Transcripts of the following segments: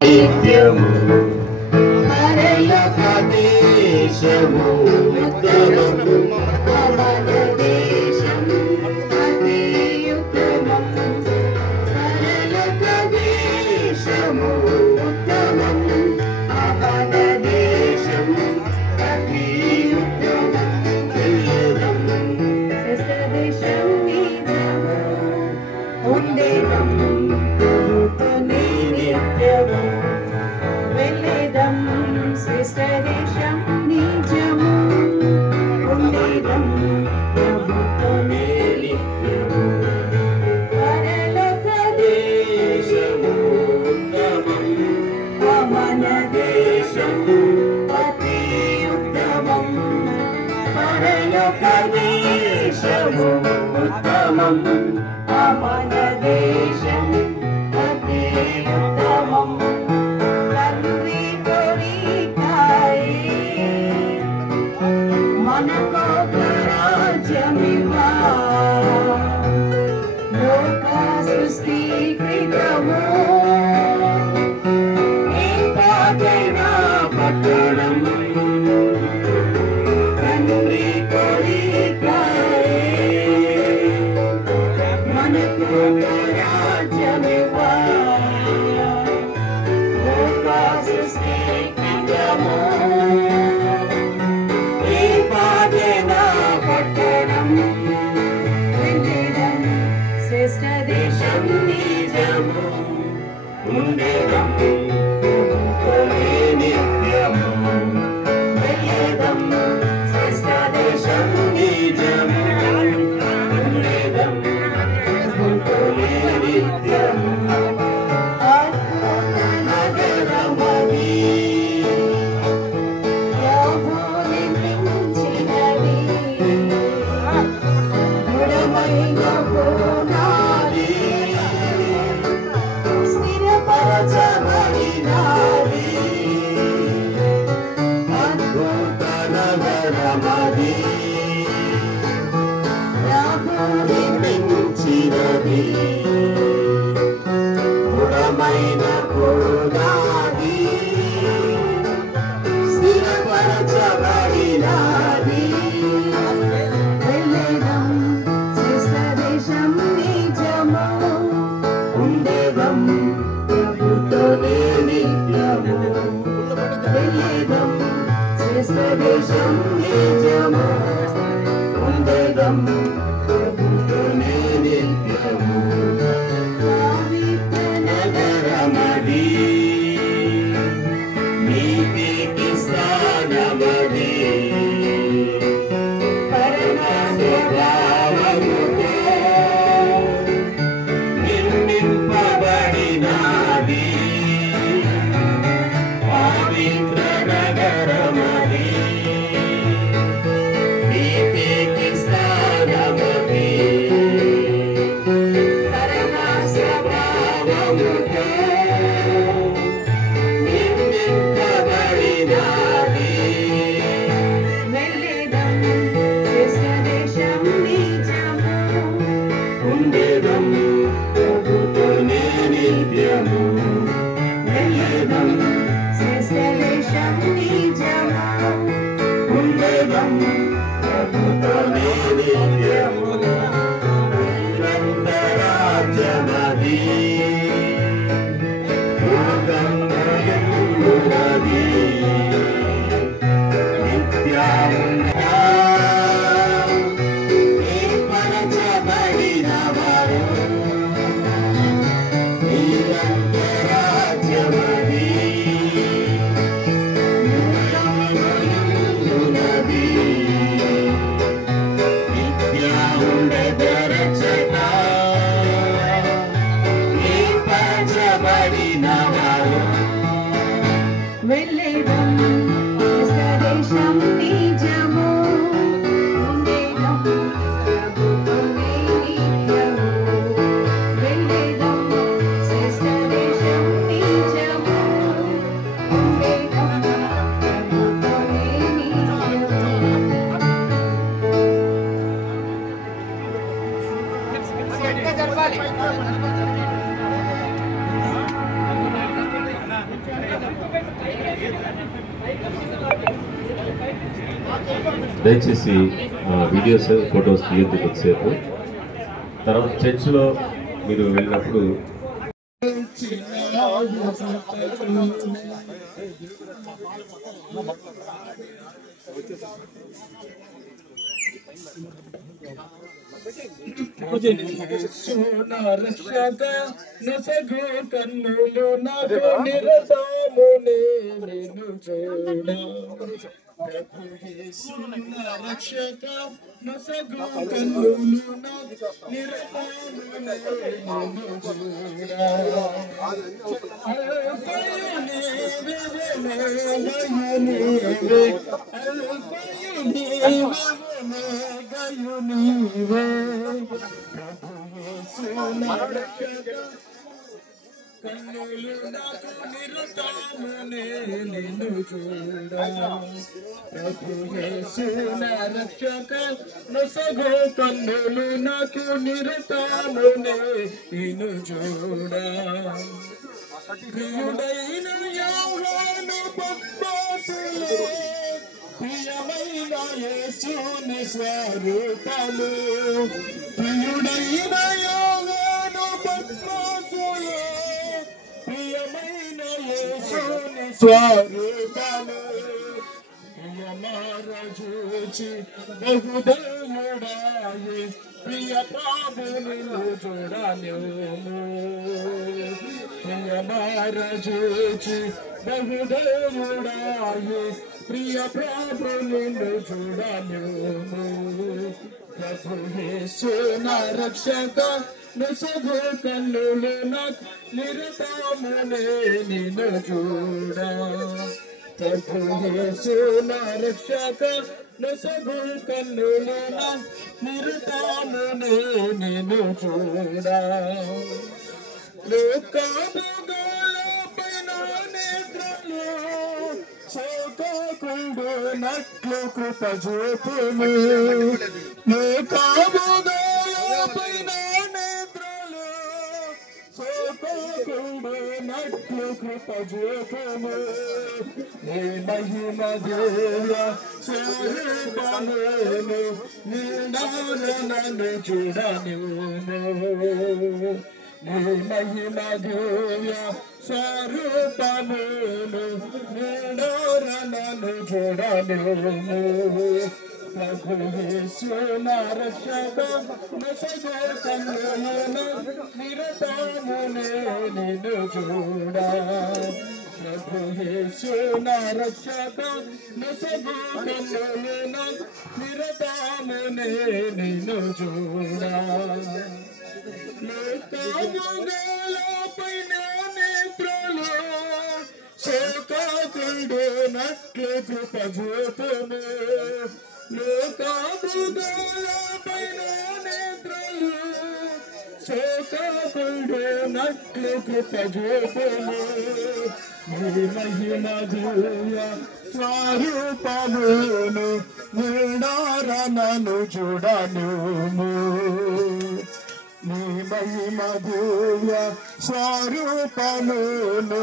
నిత్యము పరలోక దేశము ఉత్తమము పరలోక దేశము అతి ఉత్తమము పరలోక దేశము ఉత్తమము అమర దేశము అతి ఉత్తమము వెళ్ళేదము దేశం నీదము ఉండేదము నిత్యము వెళ్ళేదం శ్రేష్ఠ దేశం నిజము ఉండేదం ప్రభుత్వమే నిత్యము పరలోక దేశము ఉత్తమం అమన దేశము అతి ఉత్తమం పరలోక దేశము ఉత్తమం అమన దేశము అతి ఉత్తమం తండ్రి కోరికాయి మనకు రాజ్యమివ్వా లోక సృష్టి కృతము ఏకాకైనా పట్టణం తండ్రి కోరికాయి మనకు రాజ్యమివ్వా లోక సృష్టి కృతము పట్టణం వెళ్ళేదం శ్రేష్ఠ దేశం నిజము ఉండేదం ప్రభుత్వమే నిత్యము వెళ్ళేదం శ్రేష్ఠ దేశం నిజము ఉండేదం ప్రభుత్వమే నిత్యము అద్భుత నగరమది అద్భుత నగరమది నిర్మించినది దృఢమైన పునాది స్థిరపరచబడినది వెళ్ళేదం శ్రేష్ఠ దేశం నిజము ఉండేదం ప్రభుత్వమే నిత్యము వెళ్ళేదం శ్రేష్ఠ దేశం నిజము ఉండేదం ప్రభుత్వమే నిత్యము పవిత్ర నగరమది నీతికి స్థానమది పరమ స్వభావముతో నిర్మింపబడినది పవిత్ర నగరమది నీతికి స్థానమది పరమ స్వభావముతో నిర్మింపబడినది వెళ్ళేదం శ్రేష్ఠ దేశం నిజము ఉండేదం ప్రభుత్వమే నిత్యము వెళ్ళేదం శ్రేష్ఠ దేశం నిజము ఉండేదం ప్రభుత్వమే నిత్యము నిరంతరాజ్యమది యుగముయుగములది నిత్యముగా ఏర్పరచబడినవారు నిరంతరాజ్యమది యుగముయుగములది నిత్యముండెదరచట ఏర్పరచబడినవారు వెళ్ళేదం శ్రేష్ఠ దేశం నిజము ఉండేదం ప్రభుత్వమే నిత్యము వెళ్ళేదం శ్రేష్ఠ దేశం నిజము ఉండేదం ప్రభుత్వమే నిత్యము దయచేసి వీడియోస్ ఫొటోస్ తీయద్దు కొద్దిసేపు. తర్వాత చర్చ్లో మీరు వెళ్ళినప్పుడు రక్షక నసగు కన్నులు నాకు నిరతమునే నేను చూడ రక్షక నసగు కన్నులు నాకు నిరతమునే నేను చూడ కన్నులు నాకు నిరతమునే నిన్ను చూడ ప్రభు యేసు నా రక్షక నసగు కన్నులు నాకు నిరతమునే నిన్ను చూడ ప్రియుడైన యోహాను పద్మాసులో ప్రియమైన యేసుని స్వరూపము ప్రియుడైన యోహాను పద్మాసులో ప్రియమైన యేసుని స్వరూపము ప్రియమారజూచి బహుదయుడాయి ప్రియ ప్రభుని చూడలేము ప్రియమారజూచి బహుదయుడాయి ప్రియ ప్రభుని చూడలేము ప్రభు యేసు నా రక్షక నసగు కన్నులు నాకు నిరతమునే నిన్ను చూడ ప్రభు యేసు నా రక్షక నసగు కన్నులు నాకు నిరతమునే నిన్ను చూడ లోకముగలపైన నేత్రలు శోకకుండునట్లు కృప చూపుము లోకముగలపైన నేత్రలు శోకకుండునట్లు కృప చూపుము నీ మహిమ దేవ స్వరూపమును నీ నామమును చూడనివ్వుము నీ మహిమ దేవ స్వరూపమును నీ నామమును చూడనివ్వుము ప్రభు యేసు నా రక్షక నసగు కన్నులు నిరతమునే నిన్ను చూడ ప్రభు యేసు నా రక్షక నసగు కన్నులు నిరతమునే నిన్ను చూడ లోకముగలపైన నేత్రలు శోకకుండునట్లు కృప చూపుము లోకముగలపైన నేత్రలు శోకకుండునట్లు కృప చూపుము నీ మహిమ దివ్య స్వరూపమును నిండారనను చూడనివ్వుము నీ మహిమ దివ్య స్వరూపమును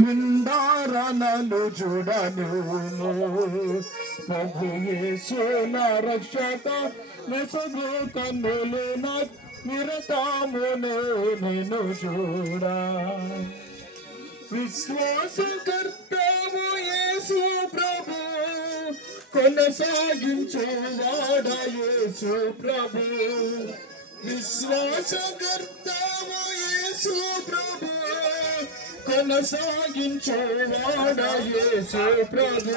నిండారనను చూడనివ్వుము ప్రభు యేసు నా రక్షక నసగు కన్నులు నాకు నిరతమునే నిన్ను చూడ విశ్వాసకర్తవు యేసు ప్రభు కొనసాగించువాడ యేసు ప్రభు విశ్వాసకర్తవు యేసు ప్రభు కొనసాగించువాడ యేసు ప్రభు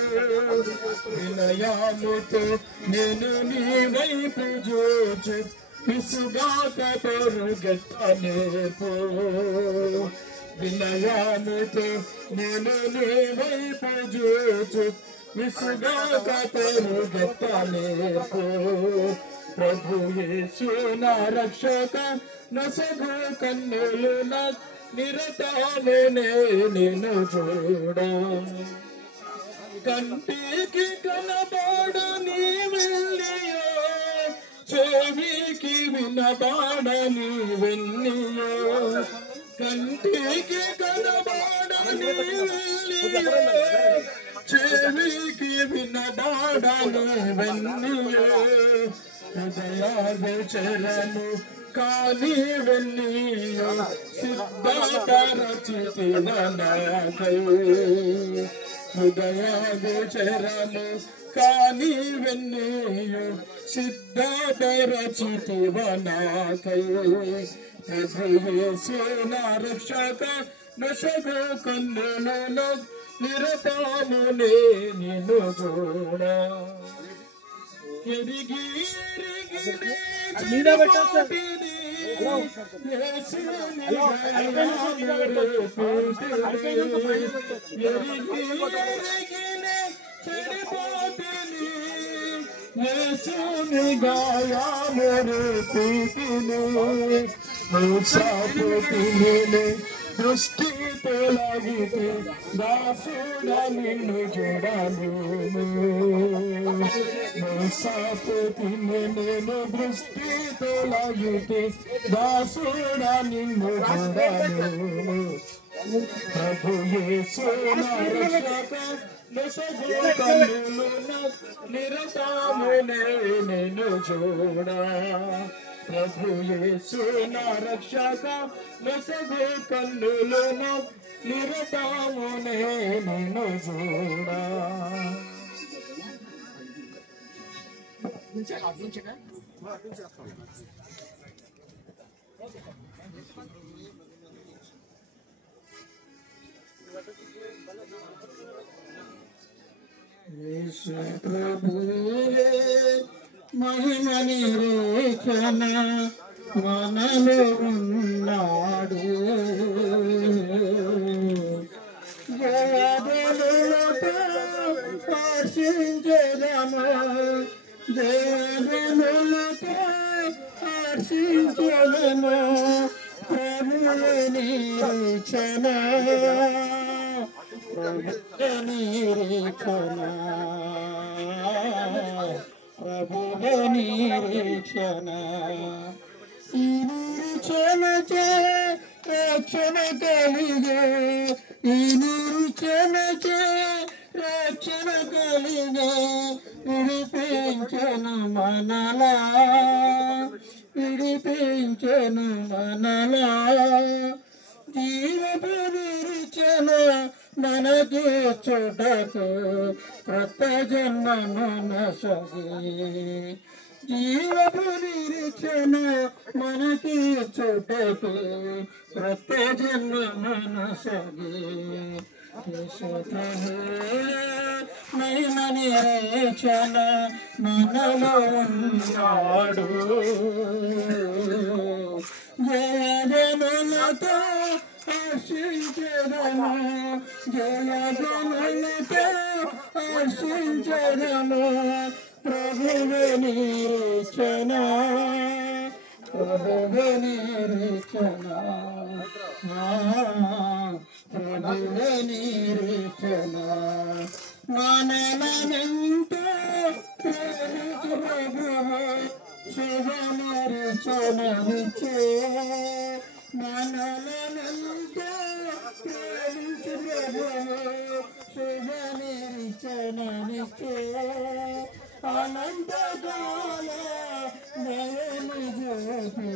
వినయముతో నేను నీ వైపు చూచు విసుగాక పరుగెత్త నేర్పు వినయముతో నేను నీ వైపు చూచు విసుగాక పరుగెత్త నేర్పు ప్రభు యేసు నా రక్షక నసగు కన్నులు నాకు నిరతమునే నిన్ను చూడ కంటికి కనబడని వెళ్ళియో చెవికి వినబడని వెన్నీయో కంటికి కనబడని వెళ్ళి చెవికి వినబడనివన్నీయే హృదయాగోచరము కానివన్నీయో సిద్ధపరచితివనాకై హృదయాగోచరము కానివన్నీయో సిద్ధపరచితివనాకై ప్రభు యేసు నా రక్షక నశగు కన్నులలో నిరతము నిన్ను చూడ ఎరిగి యేసుని గాయామురు పీతిని మూసాపుతిని దృష్టి తొలగితే దాసుడ నిన్ను చూడాలి మూసాపుతిని నేను దృష్టి తొలగితే దాసుడ నిన్ను చూడాలి ప్రభు యేసు నా రక్షక నిరతము నేను చూడా ప్రభు యేసు నా రక్షక నసగు కన్నులను నిరతము నేను చూడా యేసు ప్రభువే మహిమ నిరీక్షణ మనలో ఉన్నాడు జయబలులతో హర్షించెదము జయబలులతో హర్షించెదము ప్రభువే నిరీక్షణ నిరీక్షణ ప్రభువే నిరీక్షణ ఈ నిరీక్షణచే రక్షణ కలిగే ఈ నిరీక్షణచే రక్షణ కలిగే విడిపించను మనలా విడిపించను మనలా జీవపు నిరీక్షణ మనకి చూడకు క్రొత్త జన్మ మనసగి జీవపు నిరీక్షణ మనకి చూడకు క్రొత్త జన్మ మనసగి మహిమ నిరీక్షణ మనలో ఉన్నాడు జయజనులతో హర్షించెదము జయజనులతో హర్షించెదము ప్రభువే నిరీక్షణ ప్రభువే నిరీక్షణ ప్రభువే నిరీక్షణ మనలనంతో ప్రేమించు ప్రభువే శుభనిరీక్షణనిచ్చే మనలనంతో ప్రేమించు ప్రభువే శుభనిరీక్షణనిచ్చే అనంతకాల దయని జ్యోతి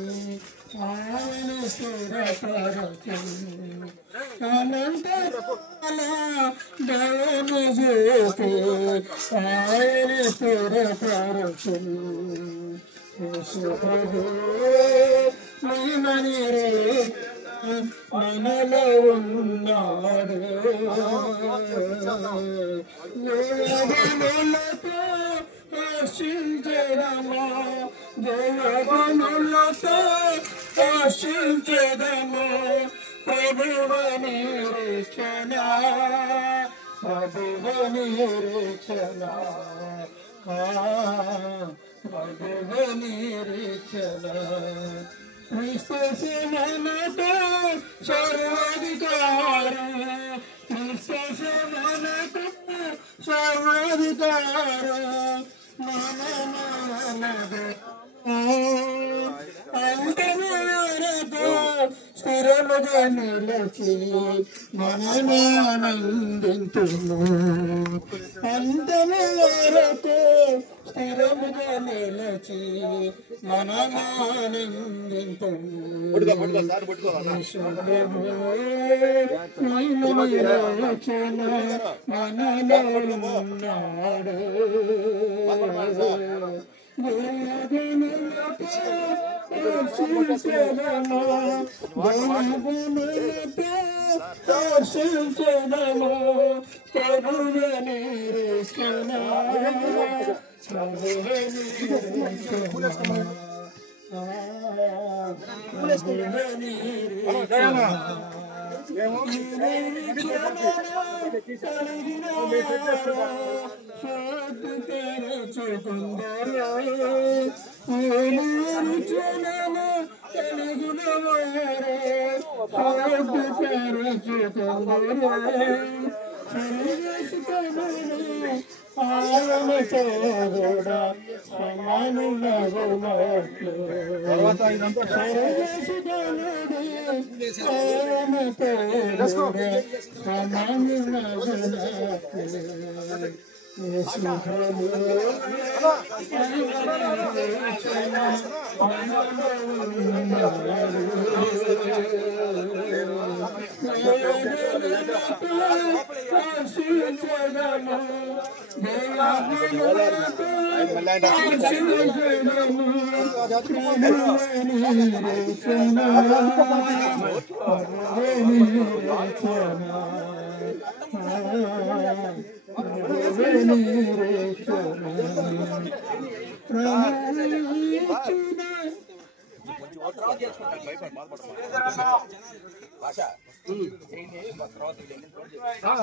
ఆయన స్థిరపరచు అనంతకాల దయని జ్యోతి ఆయన స్థిరపరచు యేసు ప్రభువే మహిమ మనలో ఉన్నాడు జయగణులతో హర్షించెదము జయగణులతో హర్షించెదము ప్రభువే నిరీక్షణ ప్రభువే నిరీక్షణ ప్రభువే నిరీక్షణ క్రీస్తు మనతో సర్వాధికారం క్రీస్తు మనతో సర్వాధికారం మననదు అంతమునకు స్థిరముగా నిలచి మనమానందింతుము అంతము వరకు స్థిరముగా నిలచి మనమానందింతుము మనలో ఉన్నాడు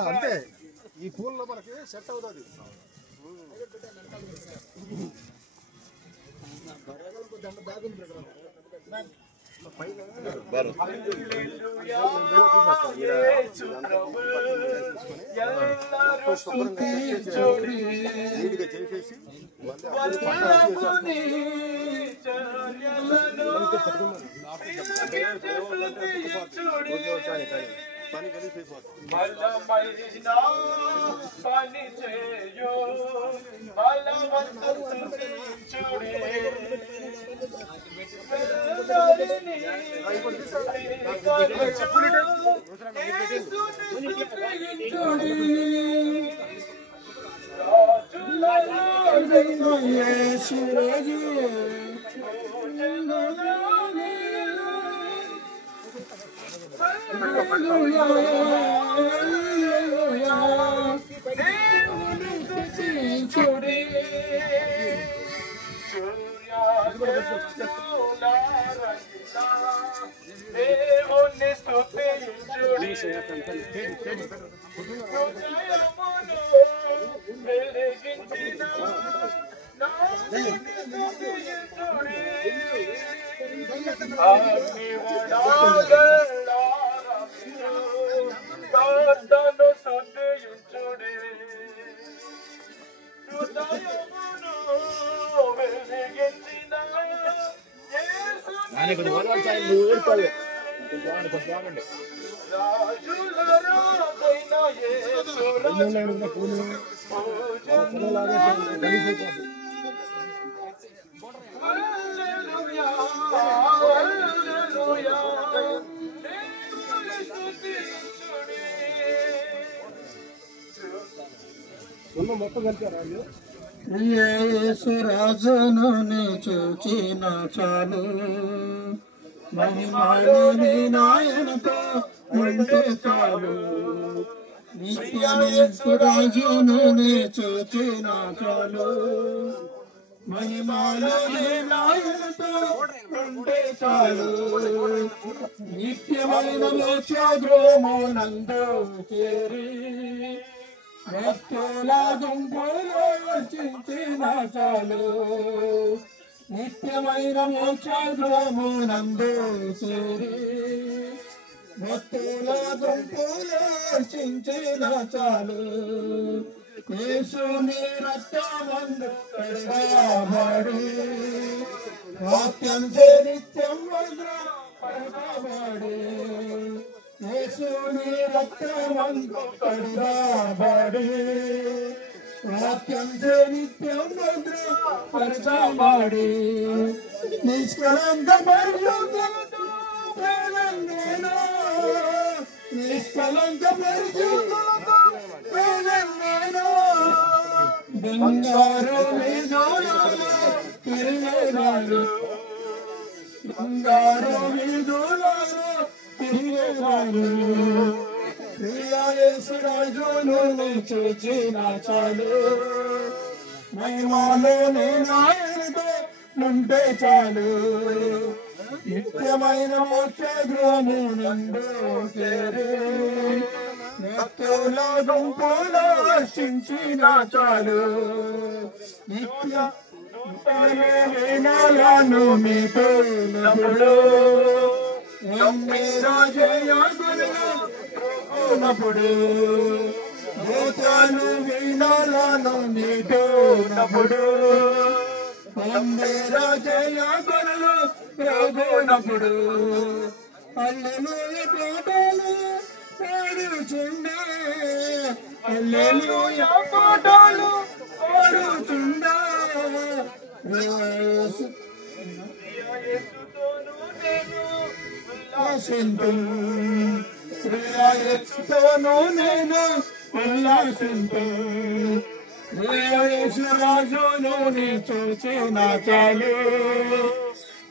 అంతే ఈ పూల్లో మనకి సెట్ అవుతుంది. చేసేసి పని కలిసి పని చేయు యేసురాజును చూచిన చాలు మహిమాని నాయనతో ఉంటే చాలు యేసురాజును చూచిన చాలు మహిమాని నాయనతో ఉంటే చాలు నిత్యమైన మోక్షగృహమునందు చేరి భక్తుల గుంపులో చించిన చాలు నిత్యమైన మోక్షగృహమునందు చేరి భక్తుల గుంపులో చించిన చాలు యేసుని రక్తమందు కడగబడి వాక్యం నిత్యం పడగబడి యేసుని రక్తమందు కడగబడి వాక్యంతో నిత్యం భద్రపరచబడి నిష్కలంక పరిశుద్ధులతో పేదలను నిష్కలంక పరిశుద్ధులతో పేదలను బంగారు విధులలో తిరిగేవారు బంగారు విధులలో తిరిగేవారు యేసురాజును చూచిన చాలు మహిమలోనే నాయనతో నుంటే చాలు నిత్యమైన మోక్ష గృహము నందు చేరి భక్తుల గుంపులో హర్షించిన చాలు నిత్య వేణాలను మీతో రాజయ్యప్పుడు భూతాలు వీణాలను మీటోనప్పుడు రాజయ్య కొనలు రాగోనప్పుడు హల్లెలూయా పాటలు పాడుచుండే హల్లెలూయా పాటలు పాడుచుండే శ్రీరాజుతోను నేను ఉల్లాసించురాజును నీ చూచిన చాలు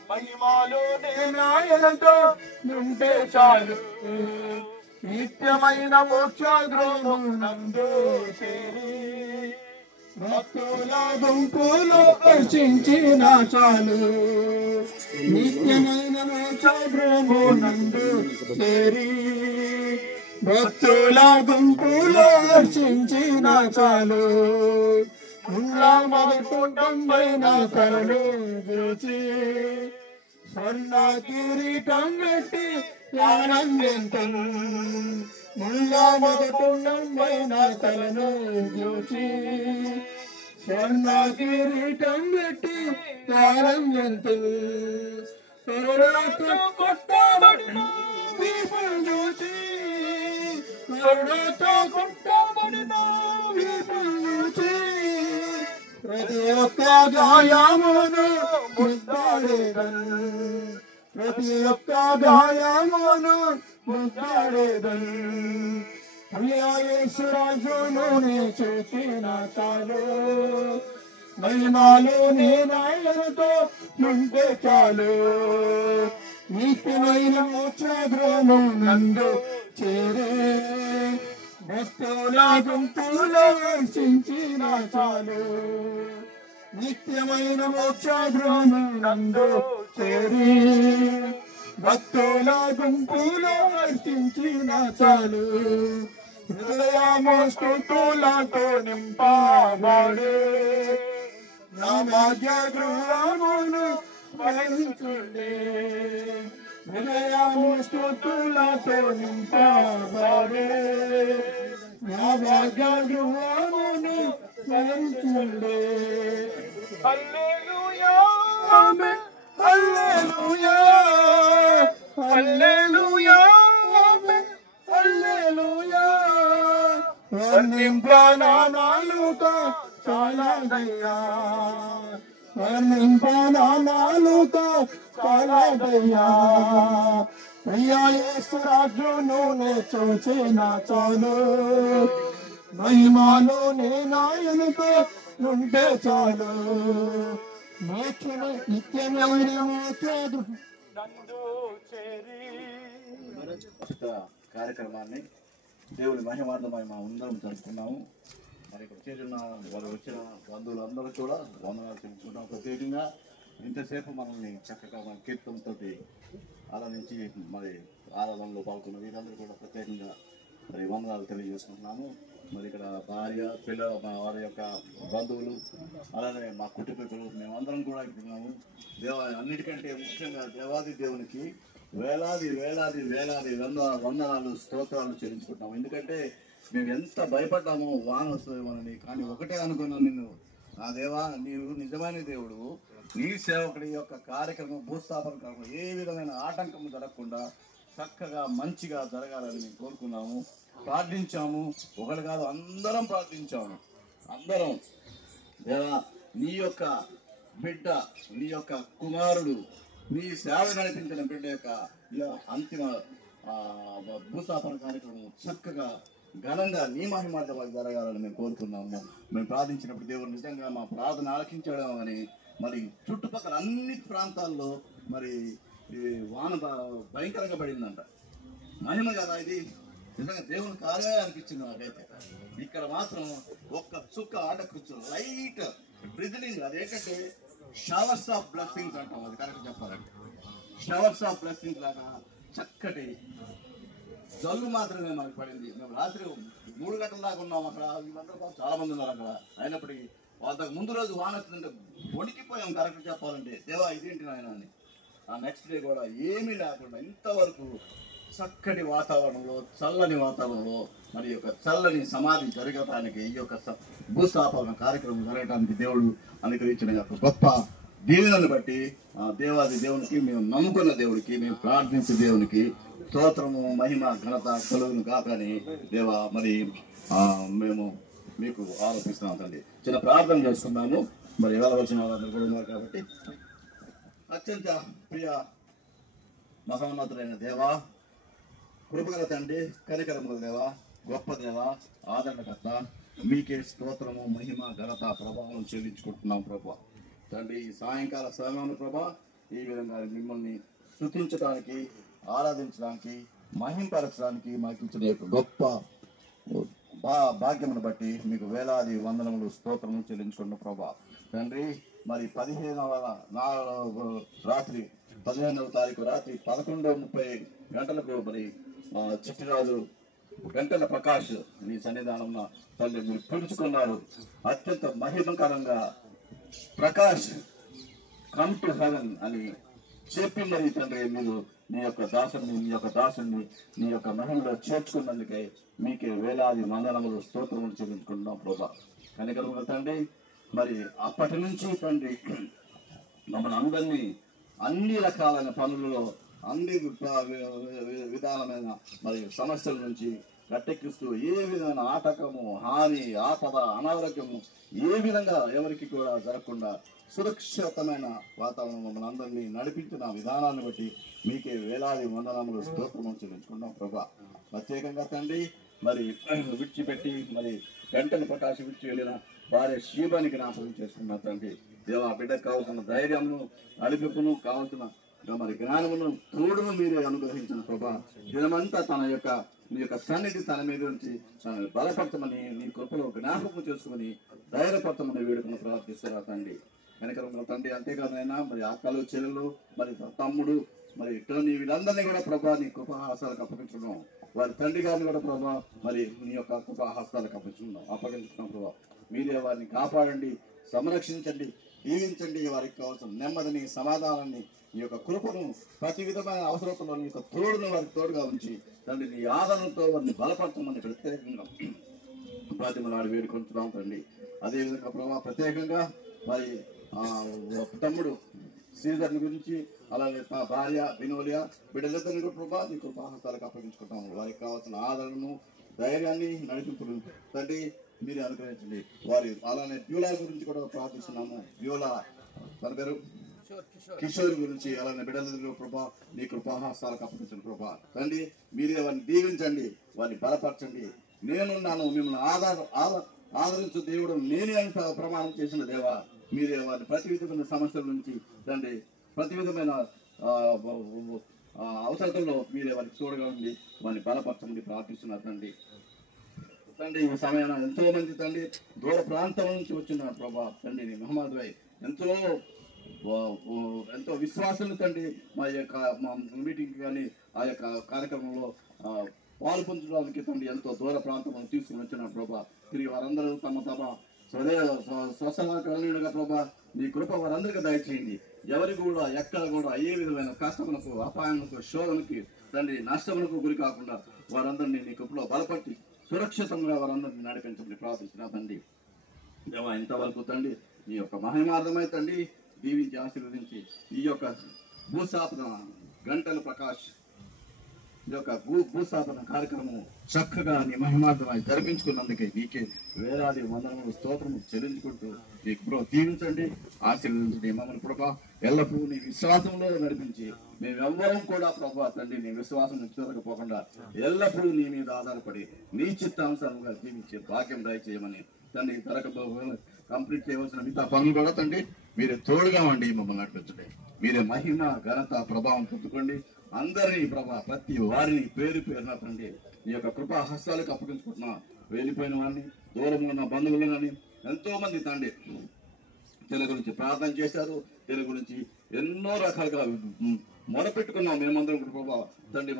మహిమాలు నాయనతో నుంటే చాలు నిత్యమైన మోక్ష గృహము నందు చేరి భక్తుల గుంపులో హర్షించిన చాలు నిత్యమైన మోక్ష గృహము నందు చేరి భక్తుల గుంపులో హర్షించిన చాలు మొదటంబైన కరలు చూచి స్వర్ణ కిరీటం పెట్టి ఆనందింతం మొదటంబైన కలను చూచి స్వర్ణ కిరీటం పెట్టి ఆనందింతం కొట్టబడిన వీపులు చూచి కొట్టబడిన వీపులు చూచి ప్రతి ఒక్క గాయమును ముద్దాడేదను ప్రతి ఒక్క గాయమును ముద్దాడేదను యేసురాజును నీ చూచిన చాలు మహిమాలు నీ నాయనతో నుంటే చాలు నిత్యమైన మోక్ష గృహము నందు చేరే భక్తుల గుంపులో హర్షించిన చాలు నిత్యమైన మోక్ష గృహము నందు చేరి భక్తుల గుంపులో హర్షించిన చాలు హృదయము స్తుతులతో నింపబడి నా భాగ్య గృహమును స్మరించుండే హృదయము స్తుతులతో నింపబడి నా భాగ్య గృహమును స్మరించుండే హల్లెలూయా ఆమేన్ హల్లెలూయా హల్లెలూయా ఆమేన్ హల్లెలూయా వర్ణింపనాలుగా చాలాదయ్యా వర్ణింపనాలుగా చాలాదయ్యా ప్రియా యేసురాజును నే చూచిన చాలు మహిమాను నే నాయనతో నుంటే చాలు నిత్యమైన కార్యక్రమాన్ని దేవుని మహిమార్థమై మా అందరం జరుపుకున్నాము. మరి ఇక్కడ చేరిన వాళ్ళు వచ్చిన బంధువులందరూ కూడా వందనాలు తెలుసుకుంటాం. ప్రత్యేకంగా ఇంతసేపు మనల్ని చక్కగా మన కీర్తనతో ఆరాధించి మరి ఆరాధనలో పాల్గొన్న వీరందరూ కూడా ప్రత్యేకంగా మరి వందనాలు తెలియజేసుకుంటున్నాము. మరి ఇక్కడ భార్య పిల్లలు మా వారి యొక్క బంధువులు అలానే మా కుటుంబీకులు మేమందరం కూడా ఇక్కడ అన్నిటికంటే ముఖ్యంగా దేవాది దేవునికి వేలాది వేలాది వేలాది వందనాలు స్తోత్రాలు చెల్లించుకుంటాము. ఎందుకంటే మేము ఎంత భయపడ్డామో వాన వస్తుందేమోనని, కానీ ఒకటే అనుకున్నాను, నిన్ను నా దేవా నీవు నిజమైన దేవుడు, నీ సేవకుడి యొక్క కార్యక్రమం భూస్థాపన కాకుండా ఏ విధమైన ఆటంకం జరగకుండా చక్కగా మంచిగా జరగాలని మేము కోరుకున్నాము, ప్రార్థించాము. ఒకటి కాదు, అందరం ప్రార్థించాము. అందరం దేవా, నీ యొక్క బిడ్డ, నీ యొక్క కుమారుడు, నీ సేవ నడిపించిన బిడ్డ యొక్క అంతిమ భూస్థాపన కార్యక్రమం చక్కగా ఘనంగా నీ మహిమార్థం జరగాలని మేము కోరుకున్నాము. మేము ప్రార్థించినప్పుడు దేవుడు నిజంగా మా ప్రార్థన ఆలకించడం అని, మరి చుట్టుపక్కల అన్ని ప్రాంతాల్లో మరి వాన భయంకరంగా పడిందంట. మహిమ కదా ఇది, నిజంగా దేవుని కార్యమే అనిపించింది నాకైతే. ఇక్కడ మాత్రం ఒక్క చుక్క ఆటకూర్చు లైట్ బ్రిజిలింగ్, అదేంటంటే షవర్స్ ఆఫ్ బ్లెస్సింగ్స్ అంటాం, అది కరెక్ట్ చెప్పాలంటే షవర్స్ ఆఫ్ బ్లెస్సింగ్స్ లాగా చక్కటి జల్లు మాత్రమే మనకు పడింది. మేము రాత్రి 3 గంటల దాకా ఉన్నాం అక్కడ. వీళ్ళందరూ చాలా మంది ఉన్నారు అక్కడ. అయినప్పటికీ వాళ్ళకి ముందు రోజు వాన వచ్చిందంటే వణికిపోయాం కరెక్ట్ చెప్పాలంటే. దేవా ఇదేంటి నాయన అని. ఆ నెక్స్ట్ డే కూడా ఏమీ లేకుండా ఇంతవరకు చక్కటి వాతావరణంలో, చల్లని వాతావరణంలో మరి యొక్క చల్లని సమాధి జరగటానికి, ఈ యొక్క భూస్థాపన కార్యక్రమం జరగడానికి దేవుడు అనుగ్రహించిన యొక్క గొప్ప దీవెనను బట్టి దేవాది దేవునికి, మేము నమ్ముకున్న దేవుడికి, మేము ప్రార్థించే దేవునికి స్తోత్రము, మహిమ, ఘనత కలుగును కాకని దేవా మరి మేము మీకు ఆరోపిస్తున్నాం తండ్రి. చిన్న ప్రార్థన చేసుకున్నాము. మరి వెళ్ళవలసిన వాళ్ళందరూ కూడా ఉన్నారు కాబట్టి, అత్యంత ప్రియ మహోన్నతులైన దేవా, కృపగల తండ్రి, కనికరముల దేవా, గొప్ప దేవా, ఆదరణకర్త, మీకే స్తోత్రము, మహిమ, ఘనత, ప్రభావం చెల్లించుకుంటున్నాం ప్రభా. తండ్రి ఈ సాయంకాల సమయంలో ప్రభా ఈ విధంగా మిమ్మల్ని స్తుతించడానికి, ఆరాధించడానికి, మహింపరచడానికి మాకు ఇచ్చిన యొక్క గొప్ప భాగ్యమును బట్టి మీకు వేలాది వందనములు, స్తోత్రములు చెల్లించుకున్న ప్రభా. తండ్రి మరి 15వ రాత్రి 15వ తారీఖు రాత్రి 11:30 గంటలకు మరి చిట్టిరాజు గంటల ప్రకాష్ మీ సన్నిధానంలో తండ్రి మీరు పిలుచుకున్నారు. అత్యంత మహిమకరంగా ప్రకాష్ కమ్ టు హెవెన్ అని చెప్పి మరి తండ్రి మీరు నీ యొక్క దాసుని నీ యొక్క మహిమలో చేర్చుకున్నందుకే మీకే వేలాది వందనములు, స్తోత్రములు చెల్లించుకుంటున్నాం ప్రభా. కనికరముగా తండ్రి మరి అప్పటి నుంచి తండ్రి మమ్మల్ని అందరినీ అన్ని రకాలైన పనులలో, అన్ని విధాలమైన మరి సమస్యల నుంచి గట్టెక్కిస్తూ, ఏ విధమైన ఆటకము, హాని, ఆపద, అనారోగ్యము ఏ విధంగా ఎవరికి కూడా జరగకుండా సురక్షితమైన వాతావరణం మమ్మల్ని అందరినీ నడిపించిన విధానాన్ని బట్టి మీకే వేలాది వందనములు, స్తోత్రములు చెల్లించుకున్నాం ప్రభా. ప్రత్యేకంగా తండ్రి మరి విడిచిపెట్టి మరి గంటలు ప్రకాశ విడిచి వెళ్ళిన భార్య శీబానికి జ్ఞాపకం చేసుకున్న తండ్రి దేవా, బిడ్డకు కావాల్సిన ధైర్యమును, నడిపింపును, కావాల్సిన మరి జ్ఞానమును, తోడును మీరే అనుగ్రహించిన ప్రభా. దినమంతా మీ యొక్క సన్నిధి తన మీద నుంచి బలపడతామని, నీ కృపలో జ్ఞాపకం చేసుకుని ధైర్యపడతామని వేడుకను ప్రార్థిస్తారా తండ్రి. వెనకరంలో తండ్రి అంతేకాదైనా మరి అక్కలు, చెల్లెలు, మరి తమ్ముడు, మరి టోనీ, వీళ్ళందరినీ కూడా ప్రభా నీ కృపాహాసాలకు అప్పగించుకున్నాం. వారి తండ్రి గారిని కూడా ప్రభా మరి నీ యొక్క కృపాహాసాలకు అప్పగించుకున్నాం ప్రభా. మీరే వారిని కాపాడండి, సంరక్షించండి, దీవించండి. వారికి కావాల్సిన నెమ్మదిని, సమాధానాన్ని, నీ యొక్క కృపను, ప్రతి విధమైన అవసరతలో నీ యొక్క తోడును వారికి తోడుగా ఉంచి తండ్రి నీ ఆదరణతో వారిని బలపడతామని ప్రత్యేకంగా ప్రాతిమలాడి వేడుకుంటున్నాం తండ్రి. అదేవిధంగా ప్రభావ ప్రత్యేకంగా మరి తమ్ముడు శ్రీధర్ని గురించి, అలాగే మా భార్య వినోలియా, బిడ్డలిద్దరిని కూడా ప్రభా నీ కృపాహస్తాలకు అప్పగించుకుంటాము. వారికి కావాల్సిన ఆదరణను, ధైర్యాన్ని, నడిపింపును తండ్రి మీరే అనుగ్రహించండి. వారి అలానే బ్యూలా గురించి కూడా ప్రార్థిస్తున్నాము. బ్యూలా తన పేరు కిషోర్ గురించి, అలానే బిడ్డలిద్దరు ప్రభా నీ కృపాహస్తాలకు అప్పగించండి ప్రభా. తండ్రి మీరే వారిని దీవించండి, వారిని బలపరచండి. నేనున్నాను, మిమ్మల్ని ఆదరించు దేవుడు నేనే అని ప్రమాణం చేసిన దేవా, మీరే వారిని ప్రతి విధమైన సమస్యల నుంచి తండ్రి, ప్రతి విధమైన అవసరాల్లో మీరే వారికి తోడుగా ఉండి వారిని బలపరచమని ప్రార్థిస్తున్నారు తండ్రి. తండ్రి ఈ సమయంలో ఎంతో మంది తండ్రి దూర ప్రాంతం నుంచి వచ్చిన ప్రభా తండ్రి నీ మహమ్మద్ భాయ్ ఎంతో విశ్వాసాలు తండ్రి మా మీటింగ్ కానీ ఆ యొక్క కార్యక్రమంలో పాలు పొందడానికి తండ్రి ఎంతో దూర ప్రాంతం తీసుకుని వచ్చిన ప్రభా. తిరిగి వారందరూ తమ స్వస్థలాగా ప్రభా నీ కృప వారందరికీ దయచేయండి. ఎవరికి కూడా ఎక్కడ కూడా ఏ విధమైన కష్టములకు, అపాయములకు, శోధనకి తండ్రి నష్టములకు గురి కాకుండా వారందరినీ నీ కృపలో బలపట్టి సురక్షితంగా వారందరినీ నడిపించమని ప్రార్థిస్తున్నా తండ్రి. దేవా ఇంతవరకు తండ్రి నీ యొక్క మహిమార్థమై తండ్రి దీవించి ఆశీర్వదించి ఈ యొక్క భూస్థాపన గంటల ప్రకాష్ ఈ యొక్క భూస్థాపన కార్యక్రమం చక్కగా నీ మహిమార్థమై జరిపించుకున్నందుకే నీకే వేలాది వందనములు స్తోత్రము చెల్లించుకుంటూ నీకు దీవించండి, ఆశీర్వదించండి. మమ్మల్ని ప్రభా ఎల్లప్పుడూ నీ విశ్వాసంలో నడిపించి మేమెవ్వరం కూడా ప్రభా తండ్రి నీ విశ్వాసం చూడకపోకుండా ఎల్లప్పుడూ నీ మీద ఆధారపడి నీ చిత్తానుసారంగా జీవించే భాగ్యం దయచేయమని తండ్రి కంప్లీట్ చేయవలసిన మిగతా పనులు కూడా తండ్రి మీరే తోడుగా ఉండి మమ్మల్ని నడిపించండి. మీరే మహిమ ఘనత ప్రభావం పొందుకోండి. అందరినీ ప్రభా ప్రతి వారిని పేరు పేరున తండ్రి ఈ యొక్క కృపా హస్తాలకు అప్పగించుకుంటున్నా. వెళ్ళిపోయిన వారిని, దూరంగా ఉన్న బంధువులని ఎంతో మంది తండ్రి తెలుగు గురించి ప్రార్థన చేశారు, తెలుగు గురించి ఎన్నో రకాలుగా మొదపెట్టుకున్నాం. మేమందరం ప్రభావ తండ్రి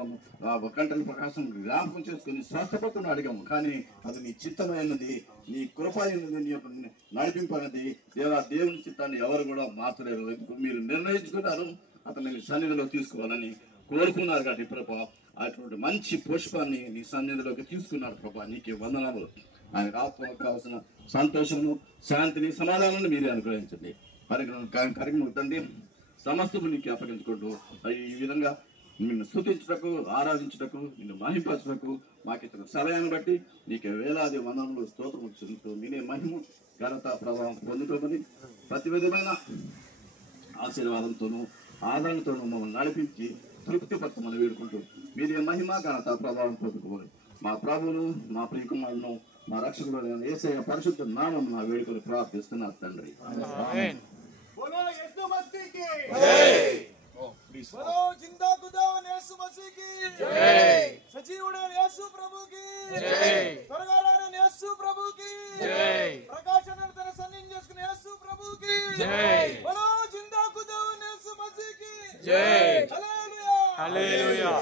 కంటల ప్రకాశం జ్ఞాపకం చేసుకుని స్వస్థపడుతున్న అడిగాము. కానీ అది నీ చిత్తమైనది, నీ కృప అయినది, నీ యొక్క నడిపింపు అనేది దేవుని చిత్తాన్ని ఎవరు కూడా మార్చలేరు. మీరు నిర్ణయించుకున్నారు అతన్ని నీ సన్నిధిలో తీసుకోవాలని కోరుకున్నారు. కాబట్టి ప్రభా అటువంటి మంచి పుష్పాన్ని నీ సన్నిధిలోకి తీసుకున్నారు. ప్రభా నీకే వందనాలు. ఆయనకు ఆత్మకు కావాల్సిన సంతోషము, శాంతిని, సమాధానాన్ని మీరే అనుగ్రహించండి. కార్యక్రమం తండ్రి సమస్తము నీకు అప్పగించుకుంటూ ఈ విధంగా నిన్ను స్తుతించుటకు, ఆరాధించుటకు, నిన్ను మహింపరచుటకు మాకు ఇచ్చిన సమయాన్ని బట్టి నీకు వేలాది వందనములు స్తోత్రములు చెందుతూ మీరే మహిమ ఘనత ప్రభావం పొందుకోమని ప్రతి విధమైన ఆశీర్వాదంతోనూ ఆదరణతోనూ మమ్మల్ని నడిపించి తృప్తిపరచమని వేడుకుంటూ మీరే మహిమ ఘనత ప్రభావం పొందుకోవాలి. మా ప్రభువును, మా ప్రియకుమారును, మా రక్షకుడు యేసయ్య పరిశుద్ధ నామం నా వేడుకలు ప్రార్థిస్తున్నారు తండ్రి. बोलो यीशु मसीह की जय, बोलो जिंदा खुदावन यीशु मसीह की जय, सजीवुडैन यीशु ప్రభు की जय, త్వరగా రాని యేసు ప్రభు की जय, ప్రకాశనాన్ని తన సన్నిధిని చేసుకునే యేసు ప్రభు की जय, बोलो जिंदा खुदावन यीशु मसीह की जय, హల్లెలూయా హల్లెలూయా.